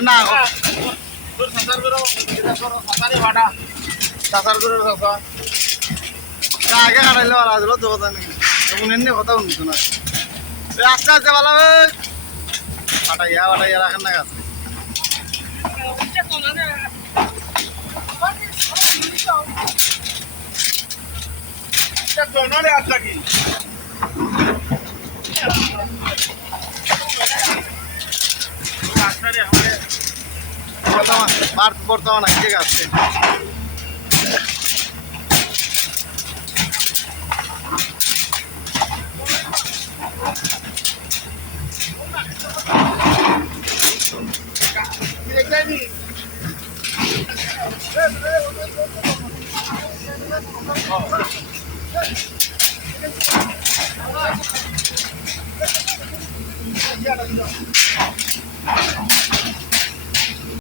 না তোর সাঁতার করো সাঁতারে ভাটা সাঁতার করে আগে কাটাইলে ভালো আসলো তো কথা নেই তখন এমনি কথা শুনছো না আস্তে আস্তে ভালো ফাটাইয়া রাখেন না গাছে কি বর্তমান ঠিক আছে Yeah,